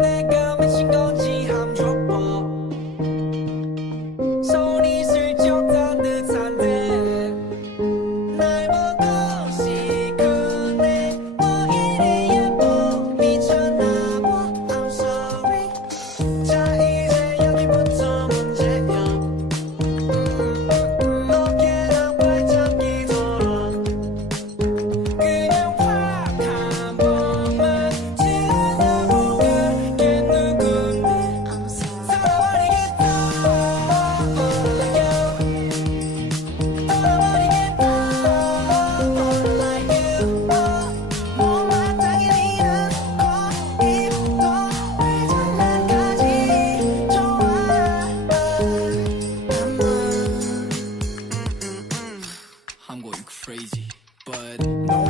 내가 미친 건지 함 줘봐. 손이 슬쩍 닿은 듯한데 날 보고 싶은데 뭐 이리 예뻐 미쳤나봐. I'm sorry. 자 이제 여기부터 문제야. 어깨랑 발잡기 돌아. 그냥 확 한 번만 지나보고 걔 누군데 돌아버리겠다. 돌아버리겠다. Like you. 못마땅히 미는 입도 왜 장난까지 좋아. I'm going crazy, but no